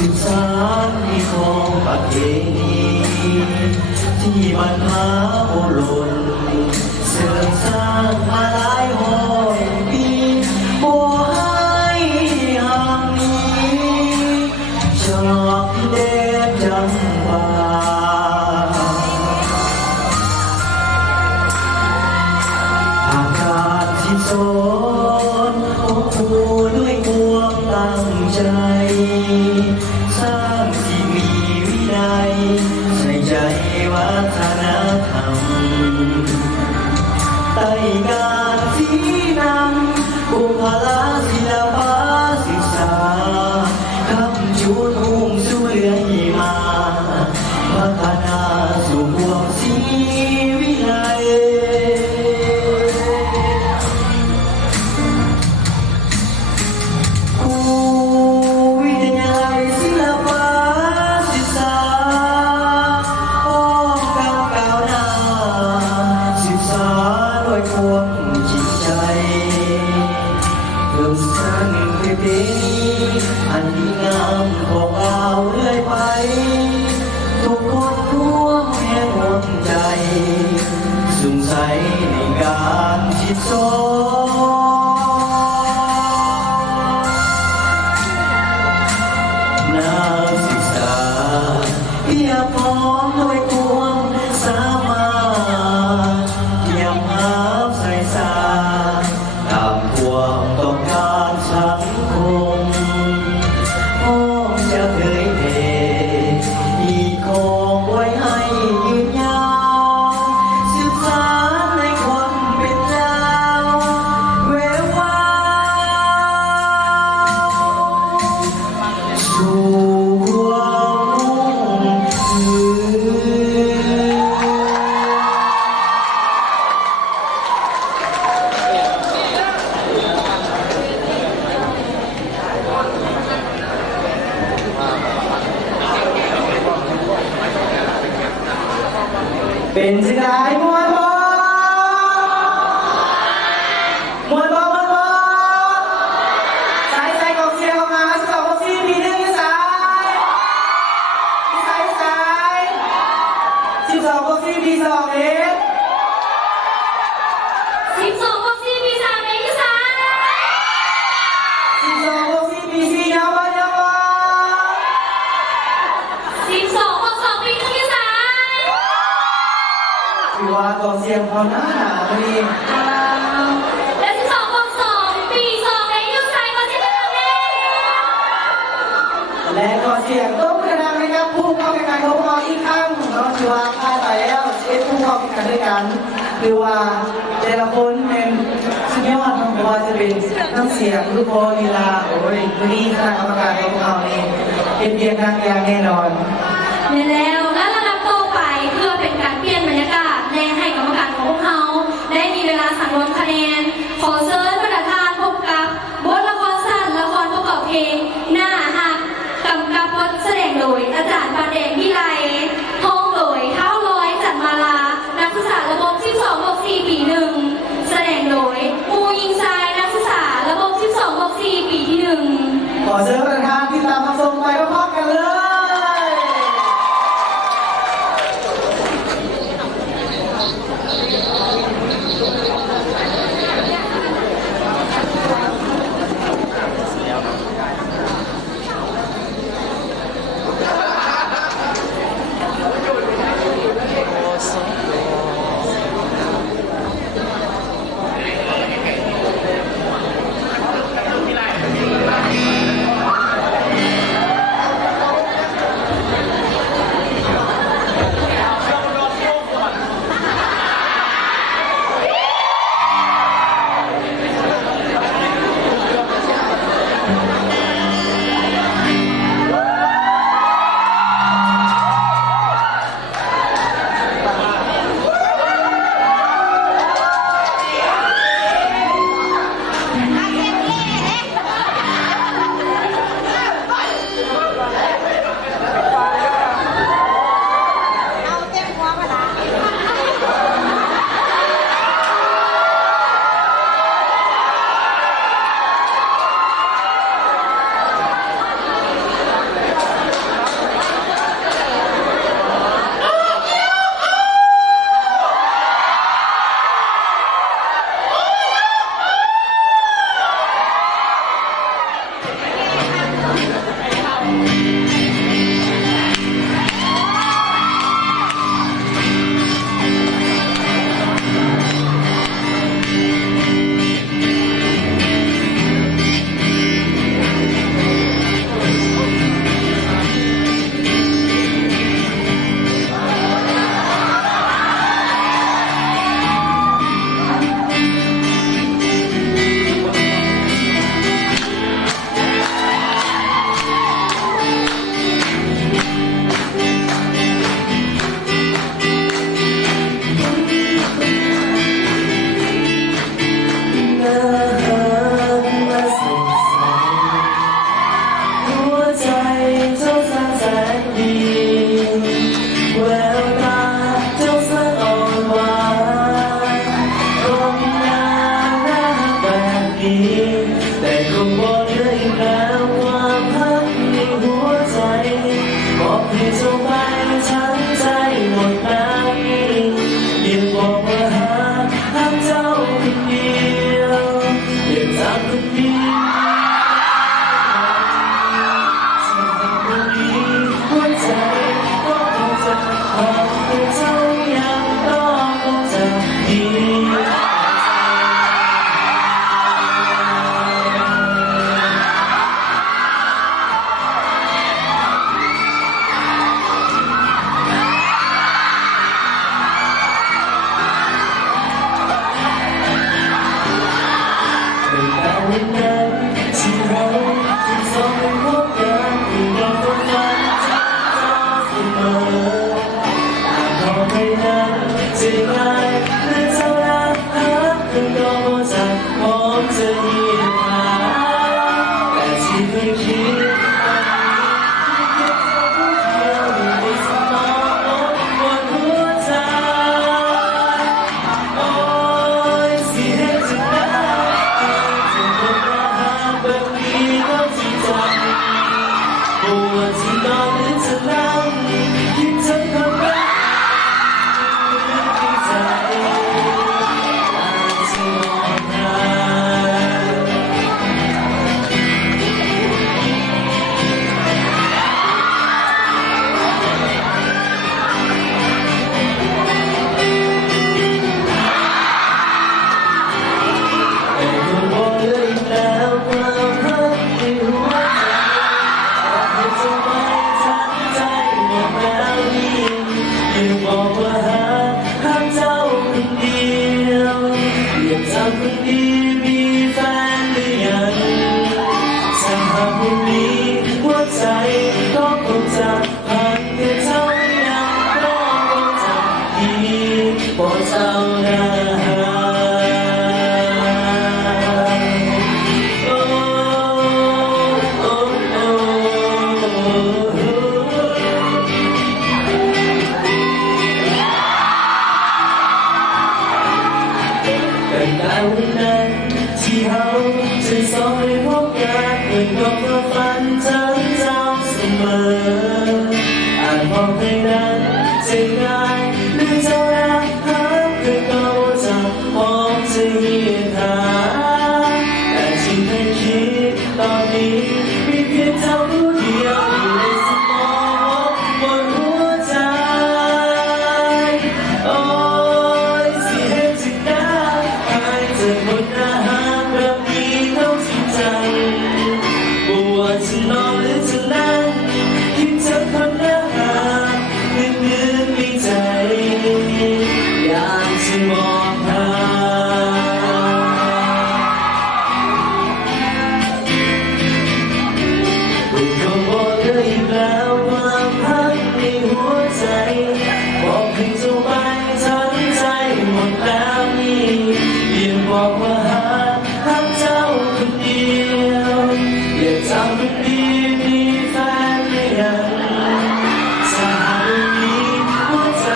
สืบสานที่ของประเพณีที่บรรพบุรุษเสริมสร้างมาหลายร้อยปีบ่ให้ห่างหนีชอบเด็ดจำปาอากาศที่โซนอบอุ่นด้วยความตั้งใจสร้างที่มีวินัยใส่ใจวัฒนธรรมไต่การที่นำกุพลาศิลปะศึกษาคำชูนหุ่งสู่เรื่อยมาพัฒนาสู่พวงศรีวิไลอันดีงามของเราเรื่อยไปทุกคนร่วมแห่งหัวใจสุ่มใสในการชิดซ้อนนักศึกษาเพียบพร้อมด้วยความสามารถเทียมหาใส่สาตามความต้องการสังคมจะเผยแผ่อีกของไว้ให้ยืนยาวสืบสานในความเป็นดาวแวววาวสู่ความรุ่งเรืองเป็นสิได้มวยบอมวยบอมวยบอใส่กองเชียร์เข้ามา12กองเชียร์ปีหนึ่งยี่สาย12กองเชียร์ปี2เมตร12กองเชียร์ปี3เมตรยี่สาย12กองเชียร์ปี4ยาวบ้12กอง2ปี1ยี่สายถือว่ากองเชียร์พอหน้าหนาพอดีและ12กอง2ปี2เมตรยี่สายกองเชียร์กันเลยและกองเชียร์ต้องกระดังนะครับผู้เข้าแข่งขันของเราอีกครั้งเราถือว่าพลาดไปแล้วผู้เข้าแข่งขันด้วยกันหรือว่าแต่ละคนเป็นสุดยอดเพราะว่าจะเป็นน้ำเสียงลูกโพลีลาโอ้ยวันนี้คณะกรรมการของเรานี่เป็นเพียงนักอย่างแน่นอนแล้วระดับต่อไปเพื่อเป็นการเปลี่ยนบรรยากาศและให้กรรมการของพวกเขาได้มีเวลาสั่งลงคะแนนขอเชิญประธานพบกับบทละครสั้นละครประกอบเพลงหน้าหักกำกับบทแสดงโดยอาจารย์ปาเดงวิไลท่องโดยเท้าร้อยจันมาลานักศึกษาระบบ12 4ปี1แสดงโดยมูยิงทรายนักศึกษาระบบ12 4ปีที่1ขอเชิญประธานที่ตามมาส่งไปพร้อมกันเลย บอกให้เจ้าไปทั้งใจหมดนั้นยังบอกว่าหากเจ้าคนเดียวยังทำคนเดียวจะทำคนดีหัวใจก็คงจะขอบให้เจ้ายังก็คงจะดี วันนั้นที่เราทั้งสองได้พบกันที่เราต้องฝันจะเสมออาจพอไม่นานจะง่ายและเท่ารักก็ก็จะพร้อมจะเยียวยาแต่ที่เคยคิดบอกว่าหากเจ้าคนเดียวอยากทำคนดีมีแฟนหรือยังถ้าหากไม่มีหัวใจก็คงจะพันกันเท่ายังก็คงจะดีบอกเจ้านะแต่วันนั้นที่เราจะสองได้พบกันเหมือนกับเราฝันถึงเจ้าเสมออาจบอกให้นั้นจะง่ายหรือเจ้ารักก็ก็จะพร้อมจะเยียวยาแต่ที่เคยคิดตอนนี้มีเพียงเจ้าผู้เดียวอยู่ในสมองบนหัวใจโอ้ยสิเห็นจึงได้จะหมดอาหารแบบนี้เท่าที่ใจบัวจะนอนหรือจะนั่งคิดจะคนอาหารเนื้อมีใจอยากจะบอกหาก็บอกเลยอีกแล้วความรักในหัวใจบอกให้เจ้าไปทั้งใจหมดแล้วนี่ยังบอกว่าหากเจ้าคนเดียวอยากทำคนดีมีแฟนหรือยังถ้าหากไม่มีหัวใจ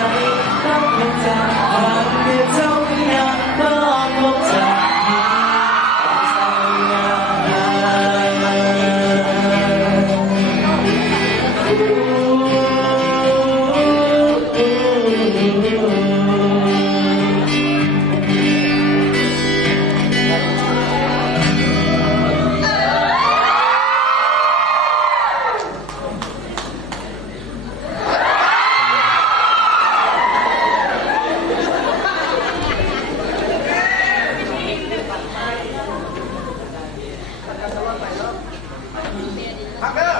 ก็คงจะผ่านเพียงเท่ายังก็คงจะมีเท่าแล้ว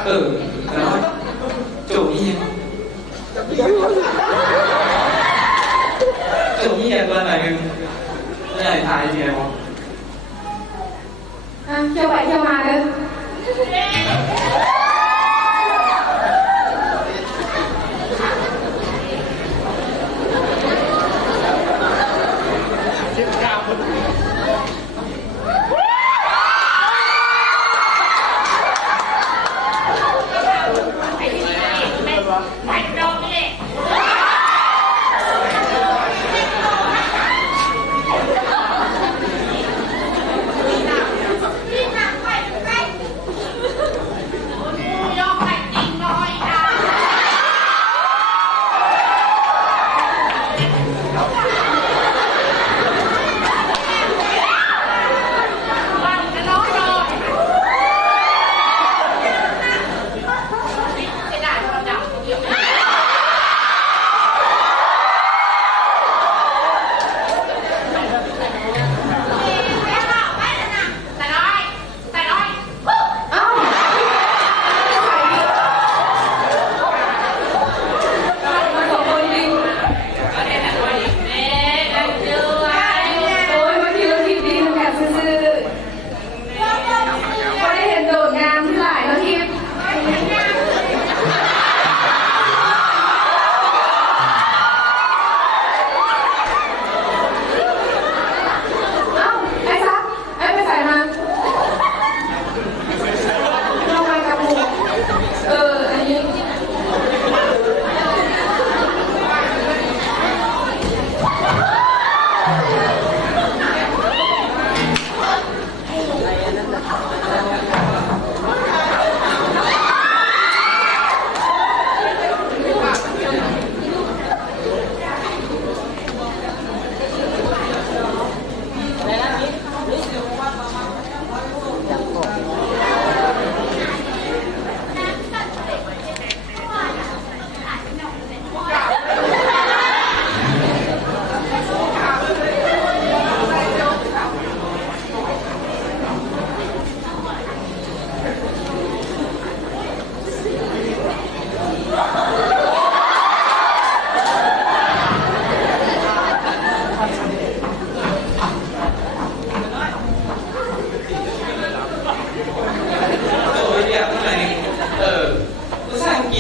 โจนี่ตัวไหนกันเมื่อไหร่ทายยังไงวะ เที่ยวไปเที่ยวมาเด้อ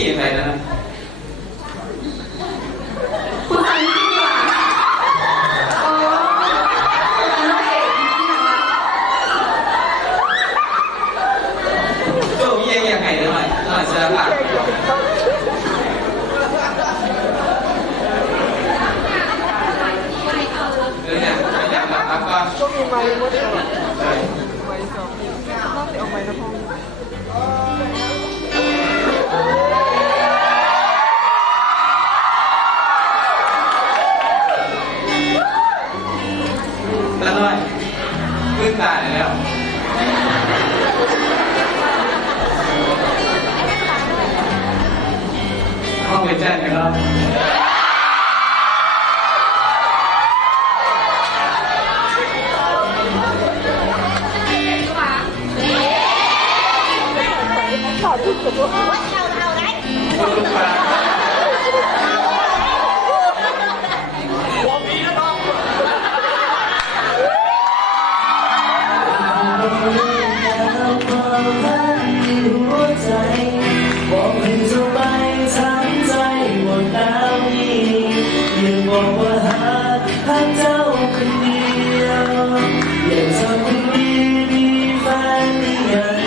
ยังไงนะ คุณฟังนี่ดีกว่าอ๋อแล้วเอกที่ไหนวะ โจ้มียังไงได้ไหมหน่อยเสียหลักเดี๋ยวเนี่ยอยากหลับก่อน ก็มีไม้มดเลยไม้สองนอกจากเอาไม้นะพ่อ แล้วหน่อยขึ้นตาแล้วห้องเป็นแจ้งนะครับ ขาดที่สุดว่า ลูกปลา หัวใจบอกให้เธอไปทั้งใจหมดแล้วนี่ยังบอกว่าหาเจ้าคนเดียวอยากเธอคนนี้มีแฟนหรือยัง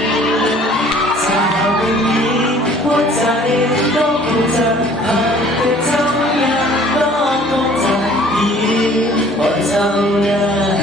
ถ้าหากไม่มีหัวใจก็คงจะห่างกันเท่านั้นก็คงจะดีพอเท่านั้น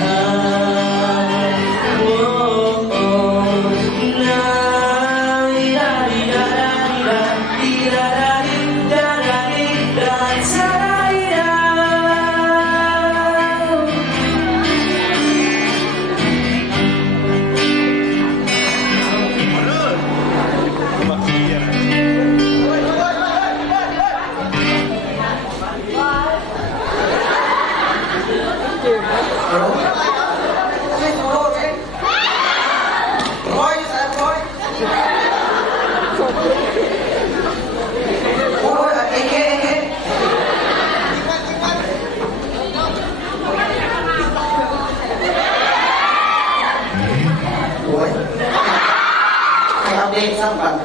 เด็กสร้างกัน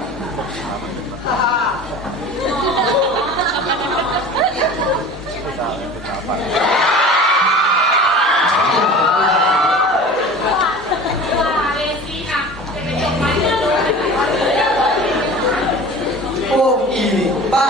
โอ้อีนี่บ้า